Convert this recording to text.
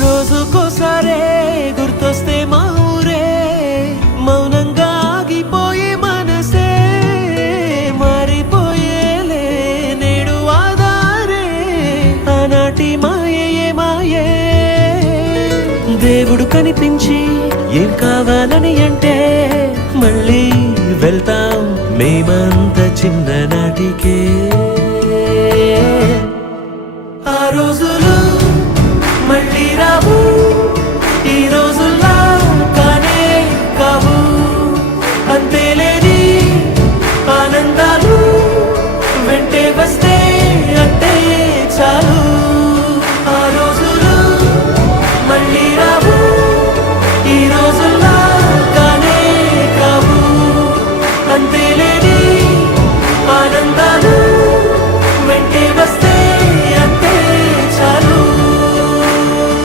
రోజుకోసారే గుర్తొస్తే మా ఊరే మౌనంగా ఆగిపోయే మనసే మారిపోయేలే నేడు ఆధారే ఆనాటి మాయే మాయే దేవుడు కనిపించి ఏం కావాలని అంటే మళ్ళీ వెళ్తాం మేమంత చిన్ననాటికే